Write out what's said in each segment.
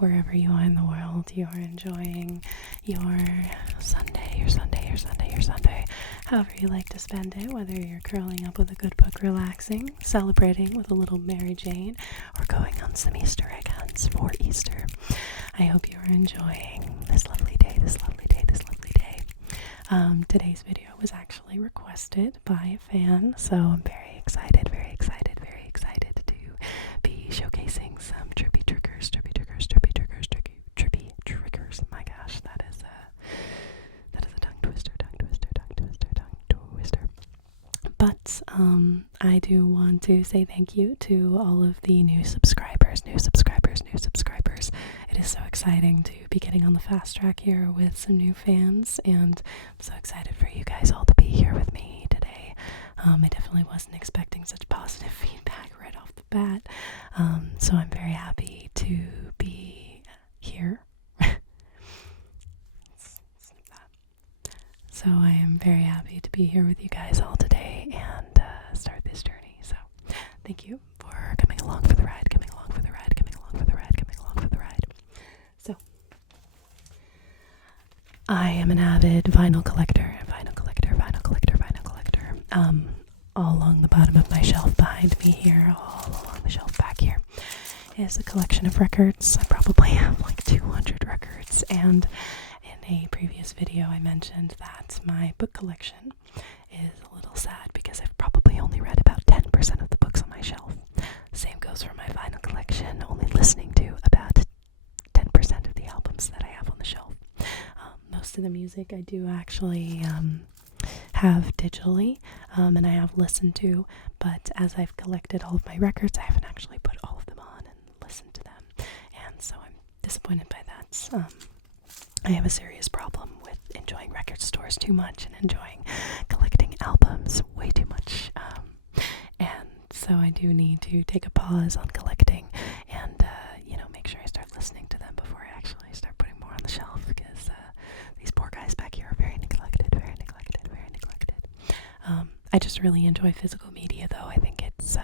wherever you are in the world, you are enjoying your Sunday, however you like to spend it, whether you're curling up with a good book, relaxing, celebrating with a little Mary Jane, or going on some Easter egg hunts for Easter. I hope you are enjoying this lovely day. Today's video was actually requested by a fan, so I'm very excited to be showcasing some trippy triggers. My gosh, that is a tongue twister. But I do want to say thank you to all of the new subscribers. It is so exciting to be getting on the fast track here with some new fans, and I'm so excited for you guys all to be here with me today. I definitely wasn't expecting such positive feedback right off the bat, so I'm very happy to be here. So I am very happy to be here with you guys all today and start this journey. So thank you for coming along for the ride. So I am an avid vinyl collector. All along the bottom of my shelf behind me here, all along the shelf back here, is a collection of records. I probably have like 200 records, and in a previous video I mentioned that my book collection is a little sad because I've probably only read about 10% of the books on my shelf. Same goes for my vinyl collection, only listening to about 10% of the albums that I have on the shelf. Most of the music I do actually have digitally, and I have listened to, but as I've collected all of my records, I haven't actually put all of them on and listened to them, and so I'm disappointed by that. I have a serious problem with enjoying record stores too much and enjoying collecting albums way too much, and so I do need to take a pause on collecting and make sure I start listening to them before I actually start putting more on the shelf, because these poor guys back here are very neglected. I just really enjoy physical media, though. I think it's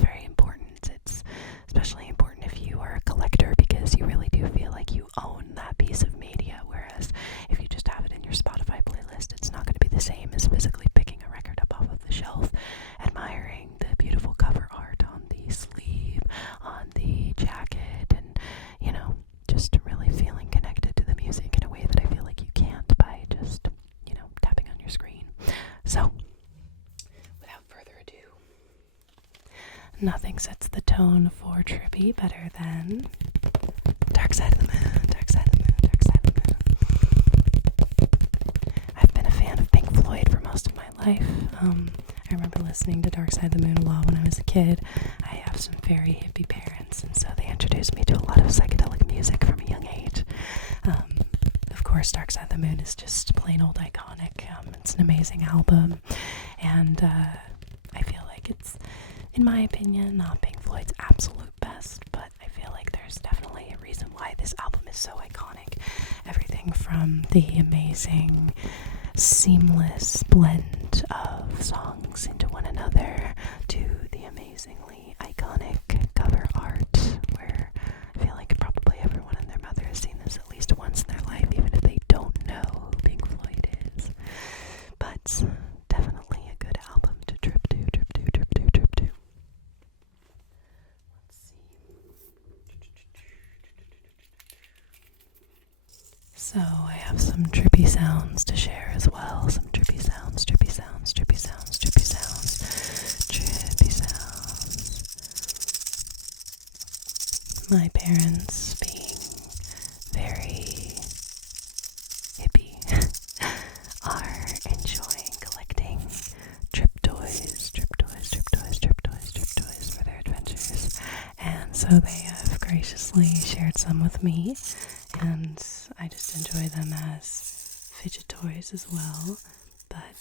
very important. It's especially important if you are a collector, because you really do feel like you own that piece of media, whereas if you just have it in your Spotify playlist, it's not going to be the same as physically picking a record up off of the shelf, admiring the beautiful cover art on the sleeve, on the jacket, and just really feeling connected to the music in a way that I feel like you can't by just tapping on your screen. So without further ado, nothing sets the tone for Trippy better than Dark Side of the Moon. I've been a fan of Pink Floyd for most of my life. I remember listening to Dark Side of the Moon a lot when I was a kid. I have some very hippie parents, and so they introduced me to a lot of psychedelic music from a young age. Of course, Dark Side of the Moon is just plain old iconic. It's an amazing album, and I feel like it's, in my opinion, not Pink Floyd's absolute best, but I feel like there's definitely a reason why this album is so iconic. Everything from the amazing, seamless blend of songs into one another to the amazingly iconic cover art, where I feel like probably everyone and their mother has seen this at least once in their life, even if they don't know who Pink Floyd is. But definitely a good album to trip to. Let's see. So I have some trippy sounds to share as well. Some trippy sounds. My parents, being very hippie, are enjoying collecting trip toys for their adventures, and so they have graciously shared some with me, and I just enjoy them as fidget toys as well. But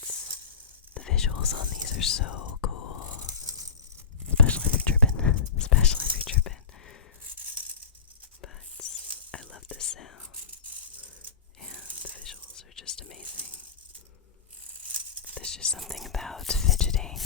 the visuals on these are so cool, especially if you're tripping. But I love the sound, and the visuals are just amazing. There's just something about fidgeting.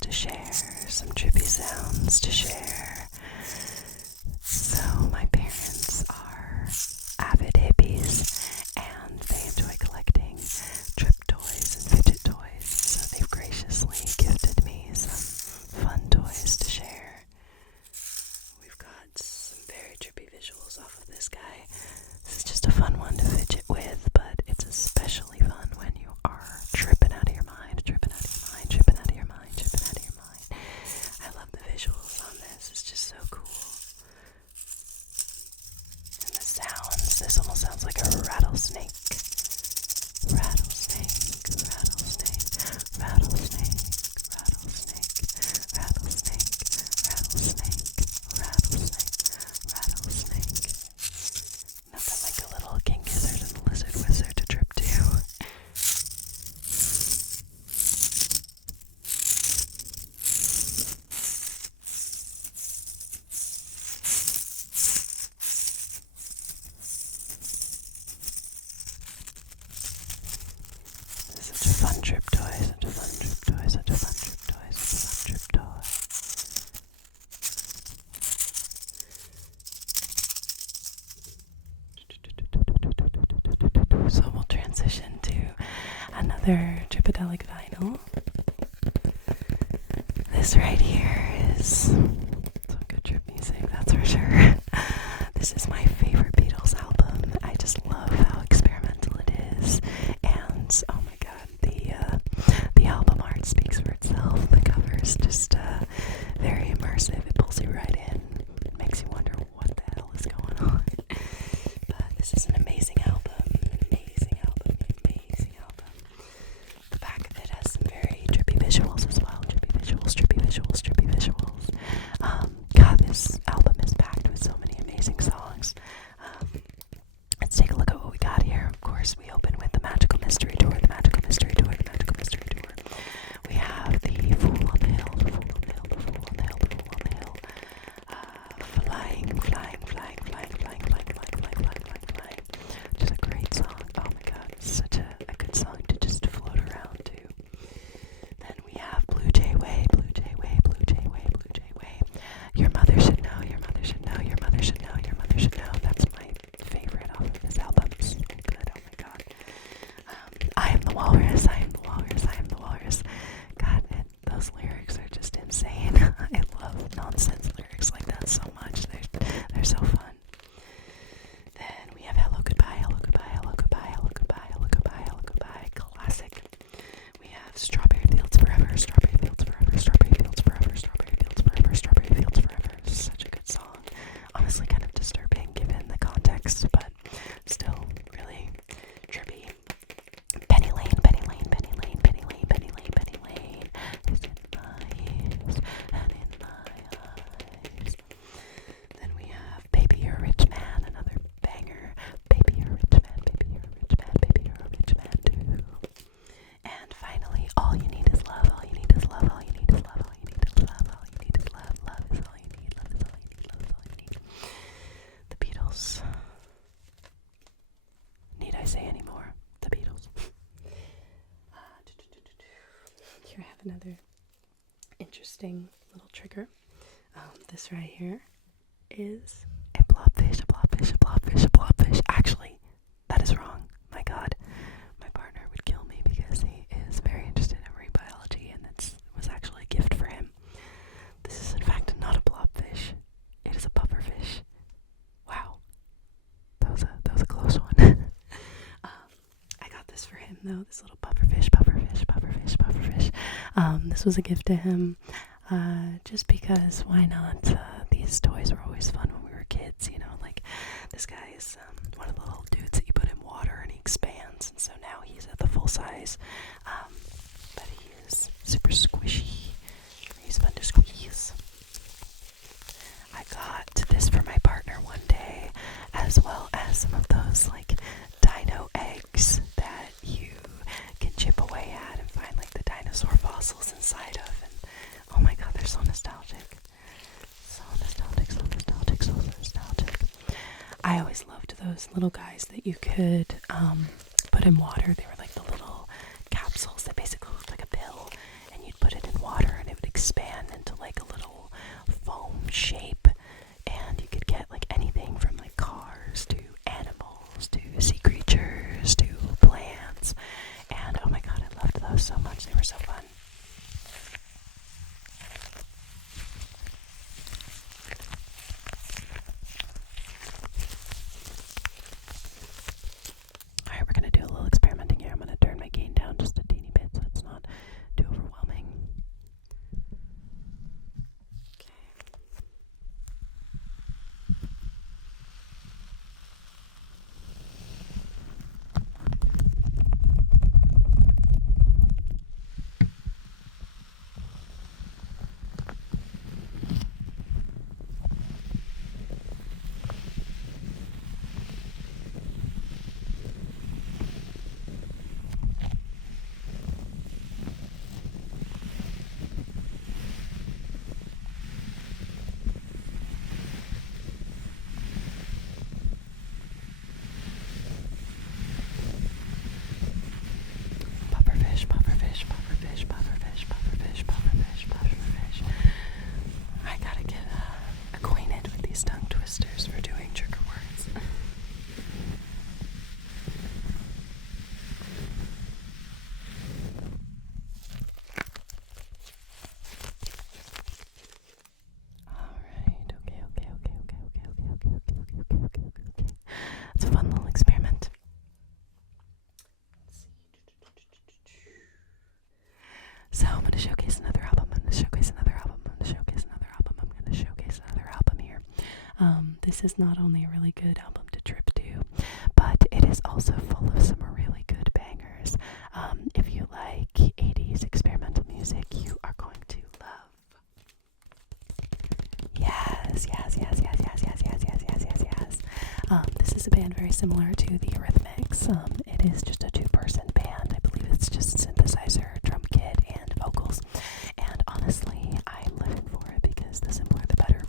to share, some trippy sounds to share. So my parents are avid hippies and they enjoy collecting trip toys and fidget toys, so they've graciously gifted me some fun toys to share. We've got some very trippy visuals off of this guy. This is just a fun one to fidget with, but it's especially fun when you are tripping out of your mind, tripping out of your mind, tripping out of your mind, tripping out of your mind. I love the visuals on this. It's just so cool. And the sounds, this almost sounds like a rattlesnake. Rattlesnake, rattlesnake, rattlesnake, rattlesnake, rattlesnake, rattlesnake, rattlesnake, rattlesnake. Nothing like a little king gizzard and lizard wizard to trip to. Such a fun trip toy, such a fun trip toy, such a fun trip toy, such a fun trip toy. So we'll transition to another Trippedelic vinyl. This right here is some good trip music, that's for sure. This is my favorite Beatles album. I just love how experimental it is, and oh my god, the album art speaks for itself. The cover's just very immersive. It pulls you right in. It makes you wonder what the hell is going on. But this is an amazing album. Amazing album. Amazing album. The back of it has some very trippy visuals as well. Trippy visuals, trippy visuals, trippy visuals. God, this album is packed with so many amazing songs. Let's take a look at what we got here. Of course, we open with the Magical Mystery Tour, the Magical Mystery Tour, the Magical Mystery Tour. We have the Fool on the Hill, the Fool on the Hill, the Fool on the Hill, the Fool on the Hill. Flying, flying, flying, flying, flying, flying, flying, flying, flying, flying, flying. Just a great song. Oh my god, it's such a good song to just float around to. Then we have Blue Jay Way, Blue Jay Way, Blue Jay Way, Blue Jay Way. Your mother should know, your mother should know, your mother should know, your mother should know. That's my favorite off of this album. So good, oh my god. I am the walrus, I am the walrus, I am the walrus. God, those lyrics are just insane. I love nonsense lyrics like that so much. They're so fun. Then we have Hello Goodbye, Hello Goodbye, Hello Goodbye, Hello Goodbye, Hello Goodbye, Hello Goodbye, classic. We have Strawberry Fields Forever, Strawberry Fields Forever, Strawberry Fields Forever, Strawberry Fields Forever, Strawberry Fields Forever. Such a good song. Honestly, kind of disturbing given the context, but still really trippy. Penny Lane, Penny Lane, Penny Lane, Penny Lane, Penny Lane, Penny Lane is in my ears and in my eyes. Then we have Baby You're a Rich Man, another banger. Baby You're a Rich Man, Baby You're a Rich Man, Baby You're a Rich Man too. And finally, All You Need Is Love, All You Need Is Love, All You Need Is Love, All You Need Is Love, All You Need Is Love, Love is all you need, love is all you need, love is all you need. The Beatles. Need I say any more? The Beatles. Here I have another interesting little trigger. This right here is a blobfish, a blobfish, a blobfish, a blobfish. Actually, that is wrong. My god. My partner would kill me because he is very interested in marine biology, and it was actually a gift for him. This is in fact not a blobfish. It is a pufferfish. Wow. That was a close one. I got this for him though, this little pufferfish, pufferfish, pufferfish, pufferfish. This was a gift to him, just because, why not? These toys were always fun when we were kids, you know, like this guy is one of the little dudes that you put in water and he expands, and so now he's at the full size, but he is super squishy. He's fun to squeeze. I got this for my partner one day, as well as some of those like dino eggs that you can chip away at and find like the dinosaur fossils inside of, and oh my god, they're so nostalgic. So nostalgic, so nostalgic, so nostalgic. I always loved those little guys that you could put in water. They were like the little capsules that basically looked like a pill, and you'd put it in water and it would so fun. Alright, we're going to do a little experimenting here. I'm going to turn my gain down just a teeny bit so it's not too overwhelming. Pufferfish, pufferfish, pufferfish, pufferfish, pufferfish, pufferfish, pufferfish. I gotta get acquainted with these tongue twisters for doing trigger words. Alright, okay. It's a fun little experiment. So I'm going to showcase another album, here. This is not only a really good album to trip to, but it is also full of some really good bangers. If you like 80s experimental music, you are going to love. Yes. This is a band very similar to the Eurythmics. It is just a two-person band. I believe it's just synthesizer, drum kit, and vocals. And honestly, I'm living for it because the simpler the better.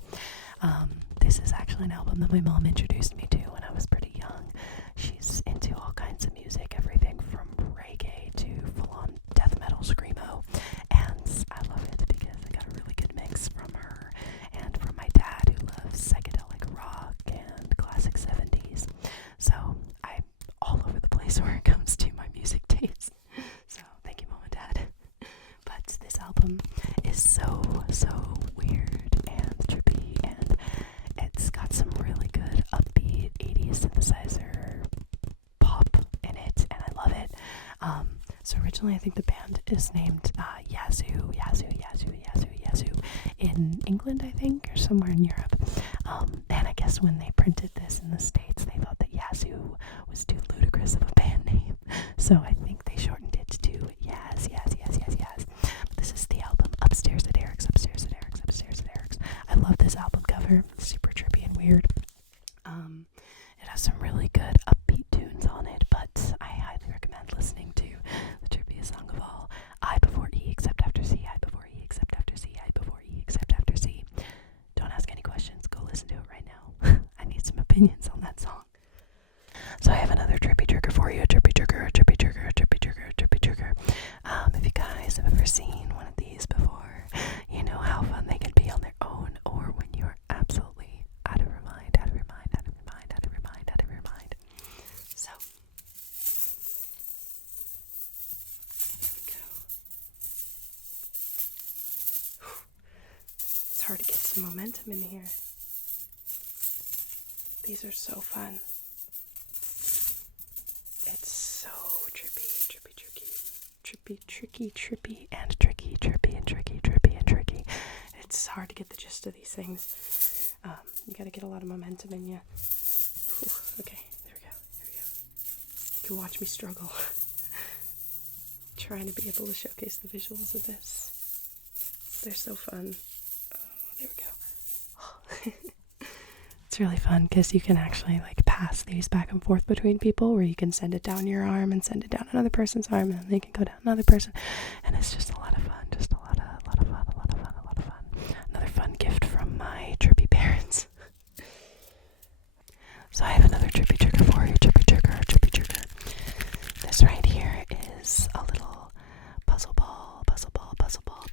This is actually an album that my mom introduced me to when I was pretty young. She's into all kinds of music, everything from reggae to full-on death metal screamo. And I love it because I got a really good mix from her and from my dad, who loves psychedelic rock and classic 70s. So I'm all over the place where it comes to my music taste. So thank you, Mom and Dad. But this album is so weird and trippy, and it's got some really good upbeat 80s synthesizer pop in it, and I love it. So originally I think the band is named Yazoo in England, I think, or somewhere in Europe. And I guess when they printed this in the States, they thought that Yazoo was too ludicrous of a band name. So I think they shortened it to Yaz. But this is the album Upstairs at Eric's. I love this album cover. It's super trippy and weird. It has some really good upbeat tunes on it, but I highly recommend listening to the trippiest song of all, I before E except after C, I before E except after C, I before E except after C. Don't ask any questions, go listen to it right now. I need some opinions on that song. So I have another trippy trigger for you, trippy trigger. If you guys have ever seen one of these before, you know how fun they can be on their own, or when you're absolutely out of your mind. So, here we go. It's hard to get some momentum in here. These are so fun. It's so trippy, and tricky. It's hard to get the gist of these things. You gotta get a lot of momentum in you. Okay, there we go. You can watch me struggle. Trying to be able to showcase the visuals of this. They're so fun. Oh, there we go. It's really fun because you can actually pass these back and forth between people, where you can send it down your arm and send it down another person's arm, and then they can go down another person, and it's just a lot of fun. Another fun gift from my trippy parents. So I have another trippy trigger for you, trippy trigger. This right here is a little puzzle ball.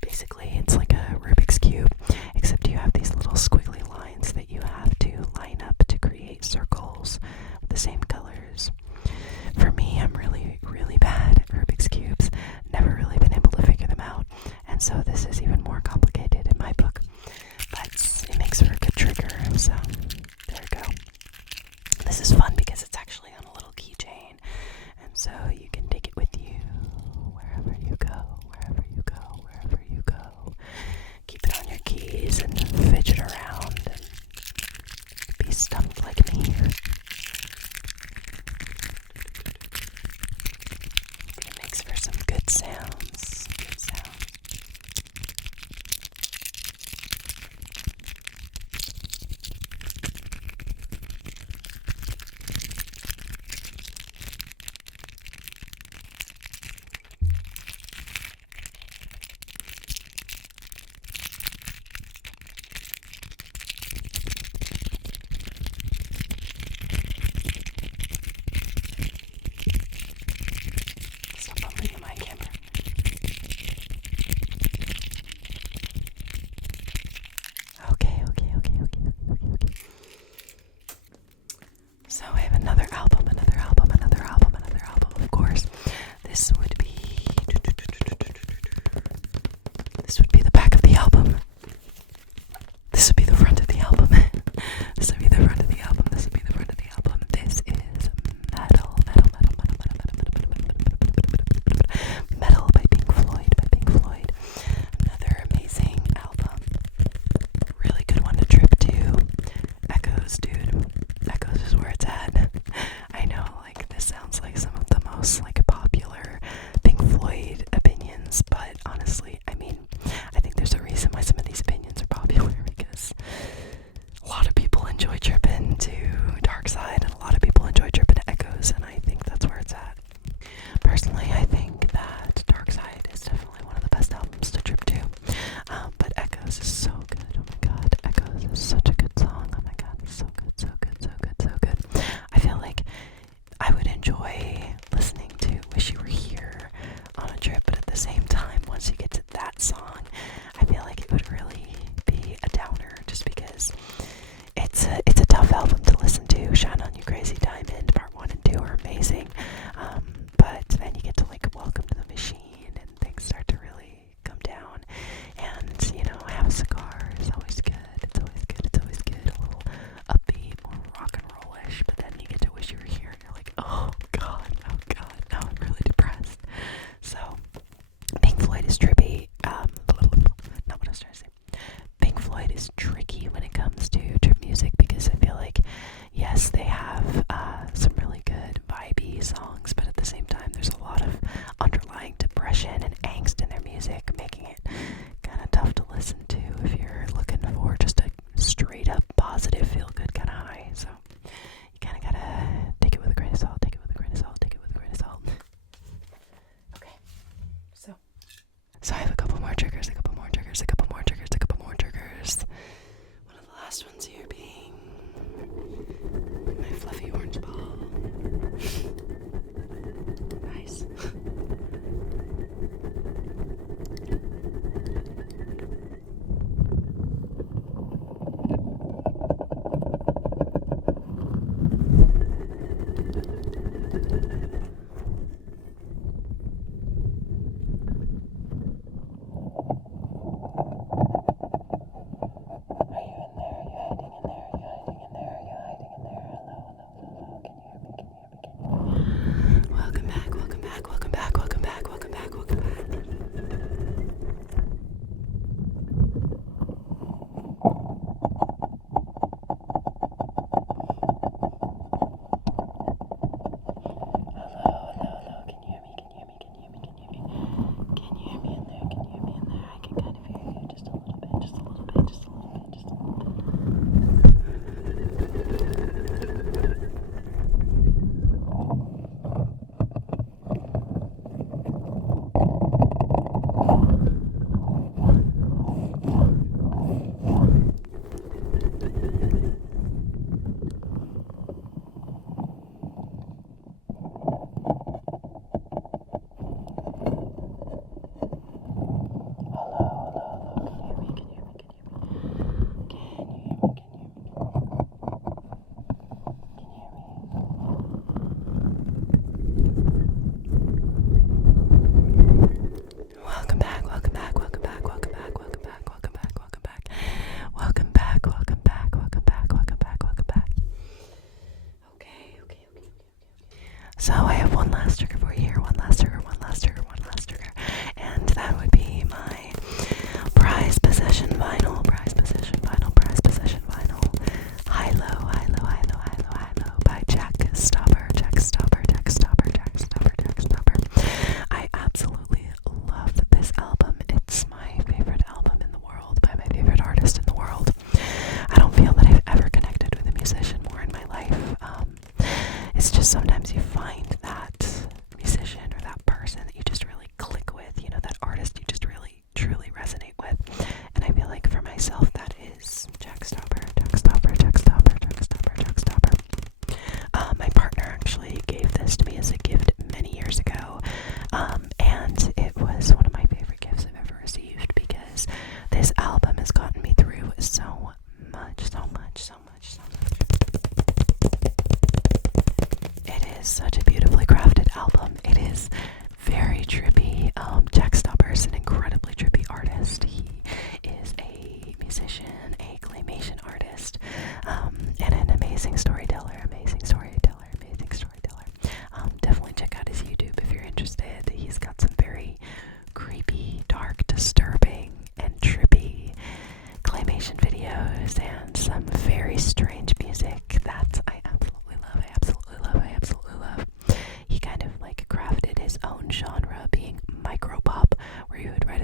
Basically, it's like a Rubik's Cube, except you have these little squiggly lines that you have to line up to create circles with the same colors. For me, I'm really bad at Rubik's Cubes. Never really been able to figure And so this is even more complicated in my book. But it makes for a good trigger, so there we go. This is fun because it's actually on a little keychain, and so you can take it with you wherever you go, wherever you go, wherever you go. Keep it on your keys and fidget around and be stumped like me. It makes for some good sounds. Good sounds.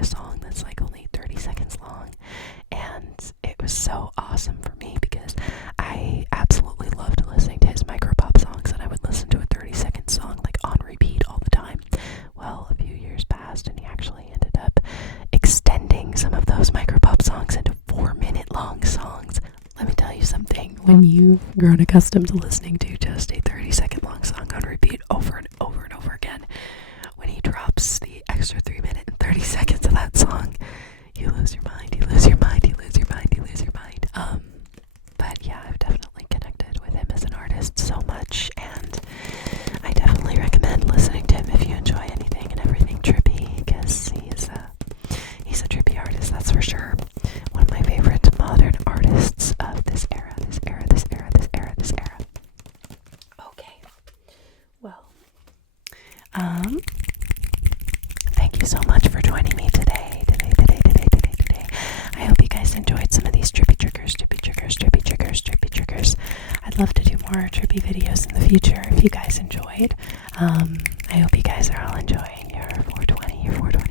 a song that's like only 30 seconds long. And it was so awesome for me because I absolutely loved listening to his micropop songs, and I would listen to a 30-second song like on repeat all the time. Well, a few years passed and he actually ended up extending some of those micropop songs into 4-minute long songs. Let me tell you something, when you've grown accustomed to listening to just a 30-second long song on repeat over and over and over again, when he drops the extra 3 minutes and 30 seconds of that song, you lose your mind, you lose your mind, you lose your mind, you lose your mind. But yeah, I've definitely connected with him as an artist so much, and I definitely recommend listening to him if you enjoy anything and everything Trippy, because he's a Trippy artist, that's for sure. One of my favorite modern artists of this era, this era, this era, this era, this era. Okay, well, thank you so much for joining me today. I hope you guys enjoyed some of these trippy triggers. I'd love to do more trippy videos in the future if you guys enjoyed. I hope you guys are all enjoying your 420, your 420.